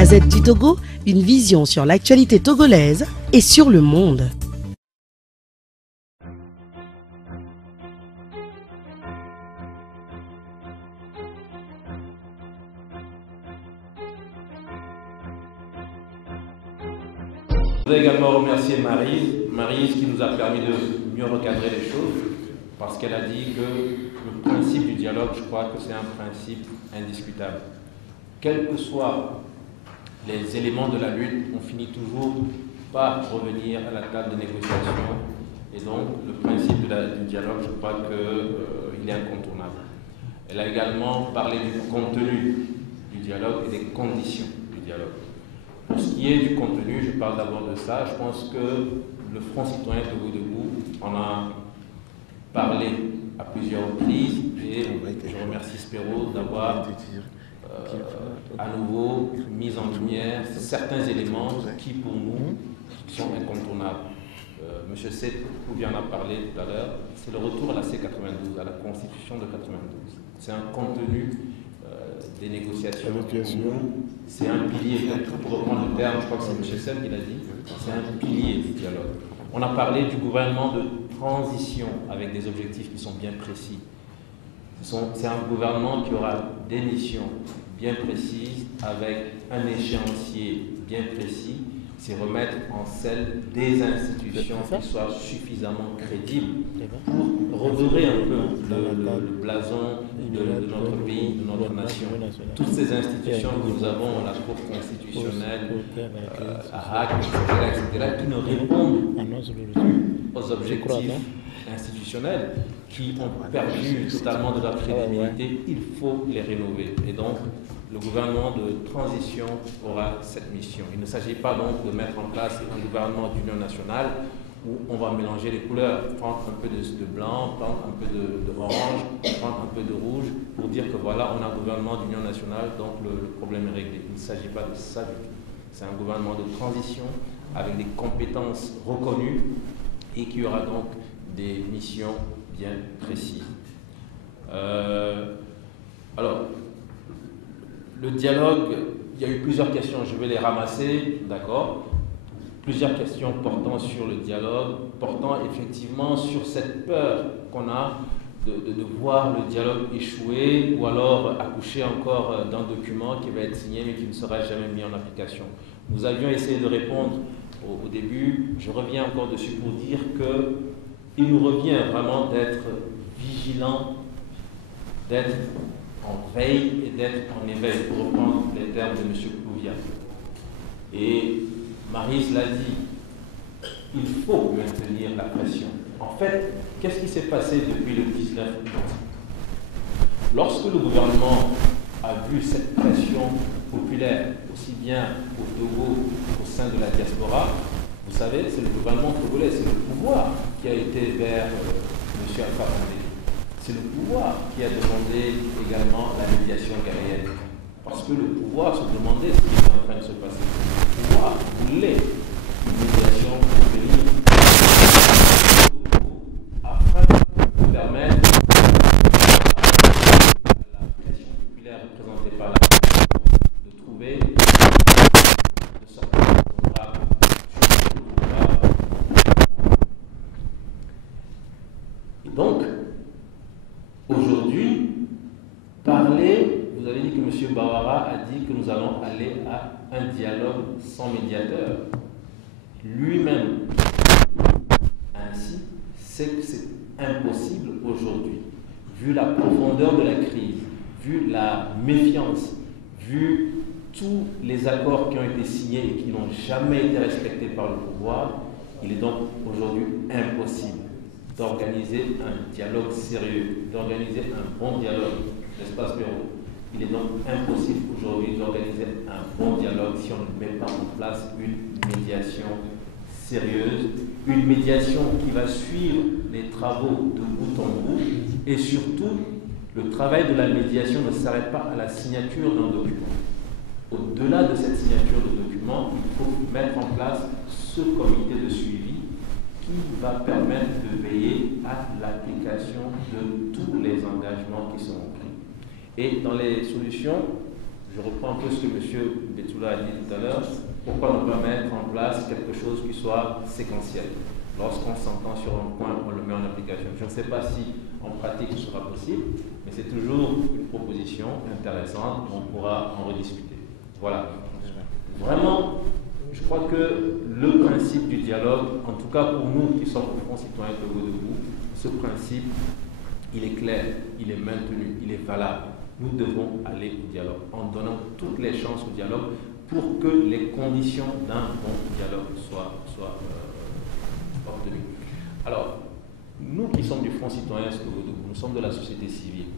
Gazette du Togo, une vision sur l'actualité togolaise et sur le monde. Je voudrais également remercier Maryse qui nous a permis de mieux recadrer les choses, parce qu'elle a dit que le principe du dialogue, je crois que c'est un principe indiscutable. Quels que soient les éléments de la lutte, on finit toujours par revenir à la table de négociation, et donc le principe du dialogue, je crois qu'il est incontournable. Elle a également parlé du contenu du dialogue et des conditions du dialogue. Pour ce qui est du contenu, je parle d'abord de ça. Je pense que le Front citoyen Togo Debout en a parlé à plusieurs reprises et je remercie Spero d'avoir à nouveau mis en lumière certains éléments qui, pour nous, sont incontournables. Monsieur Sekou vient en parler tout à l'heure. C'est le retour à la C92, à la Constitution de 92. C'est un contenu des négociations. C'est un pilier, pour reprendre le terme, je crois que c'est M. Sepp qui l'a dit, c'est un pilier du dialogue. On a parlé du gouvernement de transition avec des objectifs qui sont bien précis. C'est un gouvernement qui aura des missions bien précises avec un échéancier bien précis. C'est remettre en selle des institutions qui soient suffisamment crédibles pour redorer un peu le blason de notre pays, de notre nation. Toutes ces institutions que nous avons, la Cour constitutionnelle, ARAC, etc., qui ne répondent aux objectifs institutionnels, qui ont perdu totalement de leur crédibilité, il faut les rénover. Et donc, le gouvernement de transition aura cette mission. Il ne s'agit pas donc de mettre en place un gouvernement d'union nationale où on va mélanger les couleurs, prendre un peu de blanc, prendre un peu d'orange, prendre un peu de rouge, pour dire que voilà, on a un gouvernement d'union nationale, donc le problème est réglé. Il ne s'agit pas de ça du tout. C'est un gouvernement de transition avec des compétences reconnues et qui aura donc des missions bien précises. Alors, le dialogue, il y a eu plusieurs questions, je vais les ramasser, d'accord? Plusieurs questions portant sur le dialogue, portant effectivement sur cette peur qu'on a de voir le dialogue échouer ou alors accoucher encore d'un document qui va être signé mais qui ne sera jamais mis en application. Nous avions essayé de répondre au début, je reviens encore dessus pour dire qu'il nous revient vraiment d'être vigilants, d'être en veille et d'être en éveil, pour reprendre les termes de M. Kouvia. Et Maryse l'a dit, il faut maintenir la pression. En fait, qu'est-ce qui s'est passé depuis le 19 août? Lorsque le gouvernement a vu cette pression populaire, aussi bien au Togo qu'au sein de la diaspora, vous savez, c'est le gouvernement togolais, c'est le pouvoir qui a été vers M. Alpha Condé. C'est le pouvoir qui a demandé également la médiation guerrière. Parce que le pouvoir se demandait ce qui était en train de se passer. Le pouvoir voulait une médiation pour venir afin de permettre à la pression populaire représentée par la de trouver, de sortir du pouvoir sur le pouvoir. Et donc, aujourd'hui, vous avez dit que M. Bawara a dit que nous allons aller à un dialogue sans médiateur. Lui-même, ainsi, sait que c'est impossible aujourd'hui, vu la profondeur de la crise, vu la méfiance, vu tous les accords qui ont été signés et qui n'ont jamais été respectés par le pouvoir. Il est donc aujourd'hui impossible d'organiser un dialogue sérieux, d'organiser un bon dialogue, n'est-ce pas, Spero? Il est donc impossible aujourd'hui d'organiser un bon dialogue si on ne met pas en place une médiation sérieuse, une médiation qui va suivre les travaux de bout en bout, et surtout, le travail de la médiation ne s'arrête pas à la signature d'un document. Au-delà de cette signature de document, il faut mettre en place ce comité de suivi qui va permettre de veiller à l'application de tous les engagements qui seront pris. Et dans les solutions, je reprends un peu ce que M. Betoula a dit tout à l'heure, pourquoi ne pas mettre en place quelque chose qui soit séquentiel? Lorsqu'on s'entend sur un point, on le met en application. Je ne sais pas si en pratique ce sera possible, mais c'est toujours une proposition intéressante, on pourra en rediscuter. Voilà. Vraiment, je crois que le principe du dialogue, en tout cas pour nous qui sommes au Front Citoyen Togo Debout, ce principe, il est clair, il est maintenu, il est valable. Nous devons aller au dialogue en donnant toutes les chances au dialogue pour que les conditions d'un bon dialogue soient obtenues. Alors, nous qui sommes du Front Citoyen Togo Debout, nous sommes de la société civile,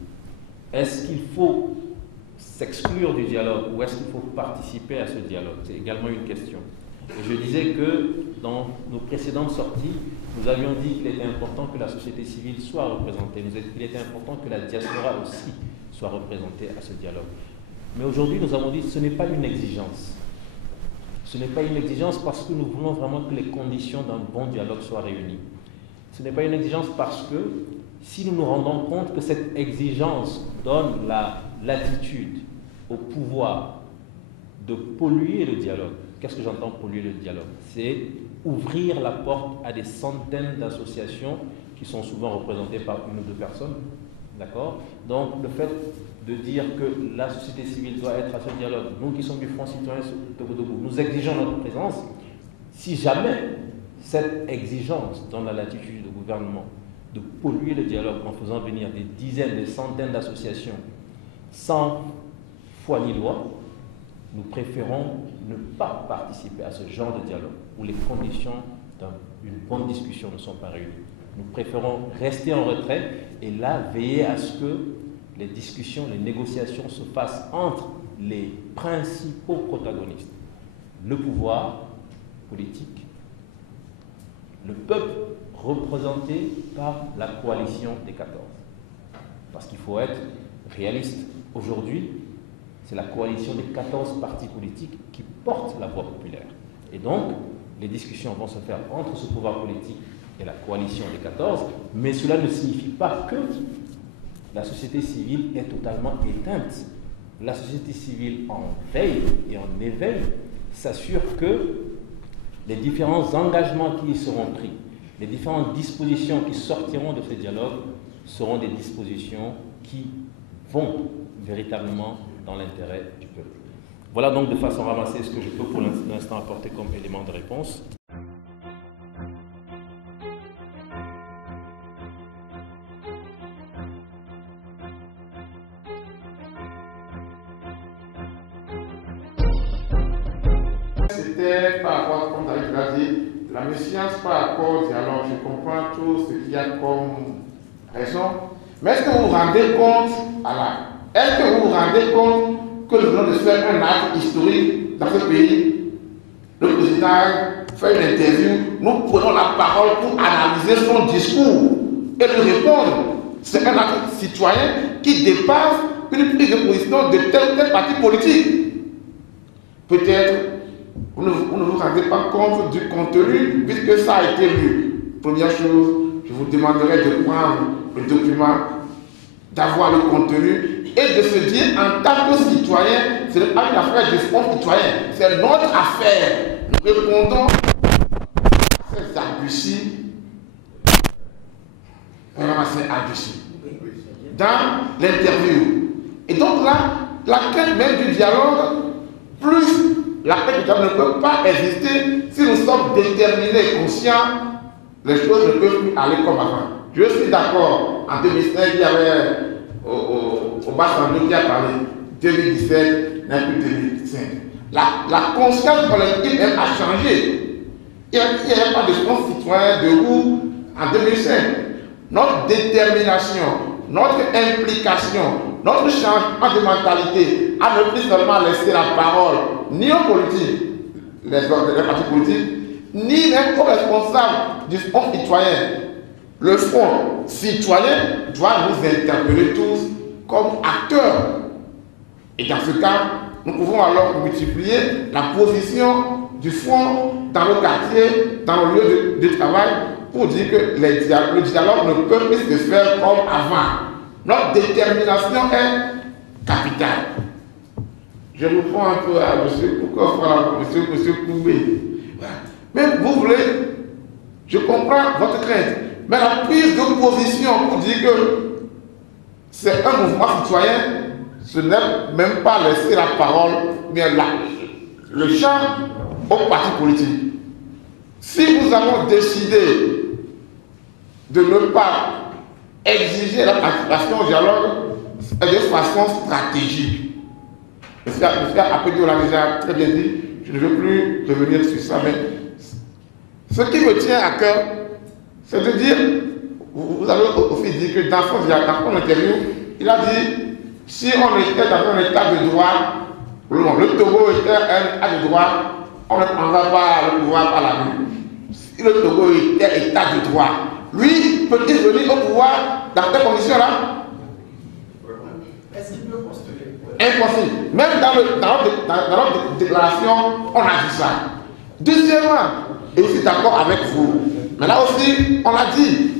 est-ce qu'il faut s'exclure du dialogue ou est-ce qu'il faut participer à ce dialogue? C'est également une question. Et je disais que dans nos précédentes sorties, nous avions dit qu'il était important que la société civile soit représentée, qu'il était important que la diaspora aussi soit représentée à ce dialogue. Mais aujourd'hui, nous avons dit que ce n'est pas une exigence. Ce n'est pas une exigence parce que nous voulons vraiment que les conditions d'un bon dialogue soient réunies. Ce n'est pas une exigence parce que si nous nous rendons compte que cette exigence donne la latitude au pouvoir de polluer le dialogue. Qu'est-ce que j'entends polluer le dialogue? C'est ouvrir la porte à des centaines d'associations qui sont souvent représentées par une ou deux personnes. D'accord? Donc le fait de dire que la société civile doit être à ce dialogue, nous qui sommes du Front Citoyen Togo Debout, nous exigeons notre présence. Si jamais cette exigence donne la latitude au gouvernement de polluer le dialogue en faisant venir des dizaines, des centaines d'associations sans foi ni loi, nous préférons ne pas participer à ce genre de dialogue où les conditions d'une bonne discussion ne sont pas réunies. Nous préférons rester en retrait et là, veiller à ce que les discussions, les négociations se fassent entre les principaux protagonistes. Le pouvoir politique, le peuple représenté par la coalition des 14. Parce qu'il faut être réaliste. Aujourd'hui, c'est la coalition des 14 partis politiques qui porte la voix populaire. Et donc, les discussions vont se faire entre ce pouvoir politique et la coalition des 14, mais cela ne signifie pas que la société civile est totalement éteinte. La société civile en veille et en éveil s'assure que les différents engagements qui y seront pris, les différentes dispositions qui sortiront de ce dialogue seront des dispositions qui vont véritablement dans l'intérêt du peuple. Voilà donc de façon ramassée ce que je peux pour l'instant apporter comme élément de réponse. C'était par rapport, comme David l'a dit, la méfiance par rapport au dialogue. Je comprends tout ce qu'il y a comme raison. Mais est-ce que vous vous rendez compte, est-ce que vous vous rendez compte que nous venons de faire un acte historique dans ce pays? Le président fait une interview, nous prenons la parole pour analyser son discours et lui répondre. C'est un acte citoyen qui dépasse une prise de position de tel ou tel parti politique. Peut-être vous ne vous rendez pas compte du contenu puisque ça a été lu. Première chose, je vous demanderai de prendre le document, d'avoir le contenu et de se dire en tant que citoyen, ce n'est pas une affaire du Front Citoyen, c'est notre affaire. Nous répondons à ces arguties, dans l'interview. Et donc là, la quête même du dialogue, plus la quête du dialogue ne peut pas exister si nous sommes déterminés, conscients, les choses ne peuvent plus aller comme avant. Je suis d'accord, en 2005, il y avait au Bas-Assemblée qui a parlé, 2017, n'est plus 2005. La conscience collective, elle a changé. Il n'y avait pas de Front Citoyen debout en 2005. Notre détermination, notre implication, notre changement de mentalité à ne plus seulement laisser la parole ni aux politiques, les partis politiques, ni même aux responsables du Front Citoyen. Le Front Citoyen doit nous interpeller tous comme acteurs. Et dans ce cas, nous pouvons alors multiplier la position du Front dans le quartier, dans le lieu de travail, pour dire que le dialogue ne peut plus se faire comme avant. Notre détermination est capitale. Je reprends un peu à M. Koubé. Voilà. Mais vous voulez, je comprends votre crainte, mais la prise de position pour dire que c'est un mouvement citoyen, ce n'est même pas laisser la parole, mais le champ aux partis politiques. Si nous avons décidé de ne pas exiger la participation au dialogue, c'est de façon stratégique. M. Apédio l'a déjà très bien dit, je ne veux plus revenir sur ça, mais ce qui me tient à cœur, c'est de dire, vous avez aussi dit que dans son interview, il a dit, si on était dans un état de droit, le Togo était un état de droit, on ne prendra pas le pouvoir par la rue. Si le Togo était état de droit, lui, peut-il venir au pouvoir dans ces conditions-là? Est-ce qu'il peut postuler? Impossible. Même dans notre déclaration, on a dit ça. Deuxièmement, et je suis d'accord avec vous, mais là aussi, on l'a dit.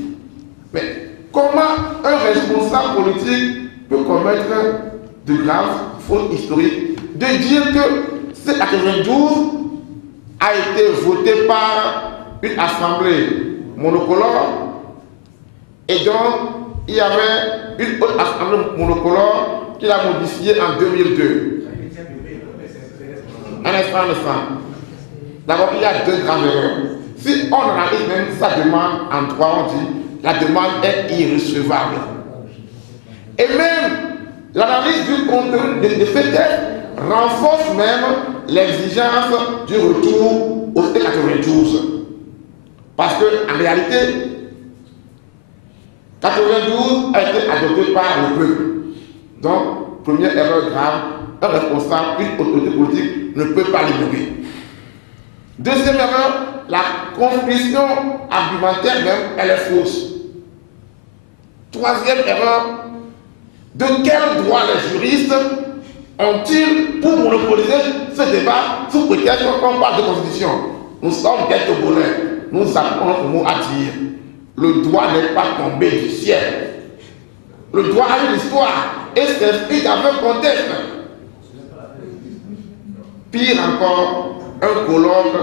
Mais comment un responsable politique peut commettre de graves fautes historiques, de dire que ce 92 a été voté par une assemblée monocolore et donc il y avait une autre assemblée monocolore qu'il a modifiée en 2002. Un instant. D'abord, il y a deux graves erreurs. Si on analyse même sa demande en droit, on dit la demande est irrecevable. Et même l'analyse du contenu de ce texte renforce même l'exigence du retour au C92. Parce qu'en réalité, 92 a été adopté par le peuple. Donc, première erreur grave, un responsable, une autorité politique ne peut pas l'ignorer. Deuxième erreur, la conclusion argumentaire même, elle est fausse. Troisième erreur, de quel droit les juristes ont-ils pour monopoliser ce débat sous prétexte qu'on parle de constitution? Nous sommes des Togolais, nous avons notre mot à dire. Le droit n'est pas tombé du ciel. Le droit a une histoire et s'inscrit dans un contexte. Pire encore, un colloque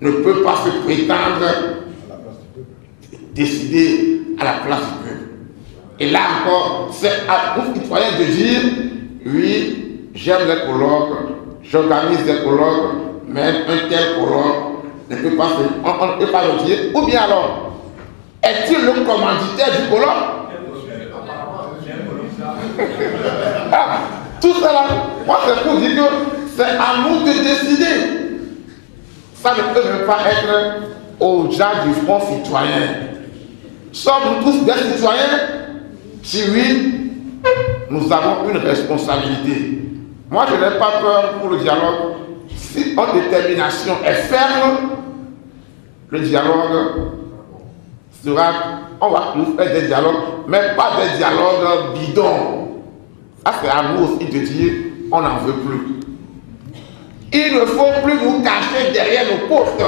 ne peut pas se prétendre décider à la place du peuple. Et là encore, c'est à nous citoyens de dire, oui, j'aime les colloques, j'organise des colloques, mais un tel colloque ne peut pas on ne peut pas le dire. Ou bien alors, est-il le commanditaire du colloque? Tout cela, moi c'est pour dire que c'est à nous de décider. Ça ne peut même pas être aux gens du Front citoyen. Sommes-nous tous des citoyens? Si oui, nous avons une responsabilité. Moi, je n'ai pas peur pour le dialogue. Si notre détermination est ferme, le dialogue sera... On va nous faire des dialogues, mais pas des dialogues bidons. Ça, c'est à nous aussi de dire, on n'en veut plus. Il ne faut plus nous cacher derrière nos postes.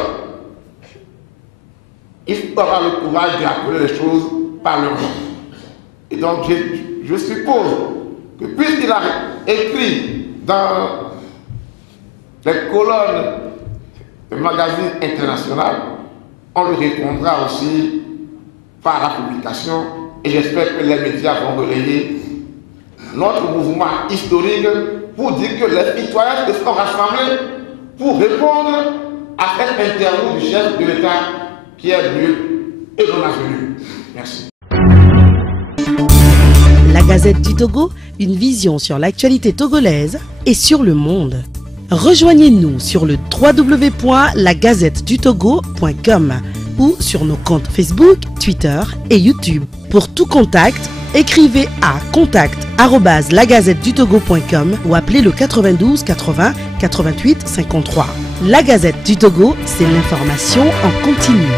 Il faut avoir le courage d'appeler les choses par le nom. Et donc, je suppose que puisqu'il a écrit dans les colonnes de magazines internationaux, on lui répondra aussi par la publication. Et j'espère que les médias vont relayer notre mouvement historique pour dire que les citoyens se sont rassemblés pour répondre à cette interview du chef de l'État qui est venu et non avenu. Merci. La Gazette du Togo, une vision sur l'actualité togolaise et sur le monde. Rejoignez-nous sur le www.lagazettedutogo.com ou sur nos comptes Facebook, Twitter et YouTube. Pour tout contact, écrivez à contact@lagazettedutogo.com ou appelez le 92 80 88 53. La Gazette du Togo, c'est l'information en continu.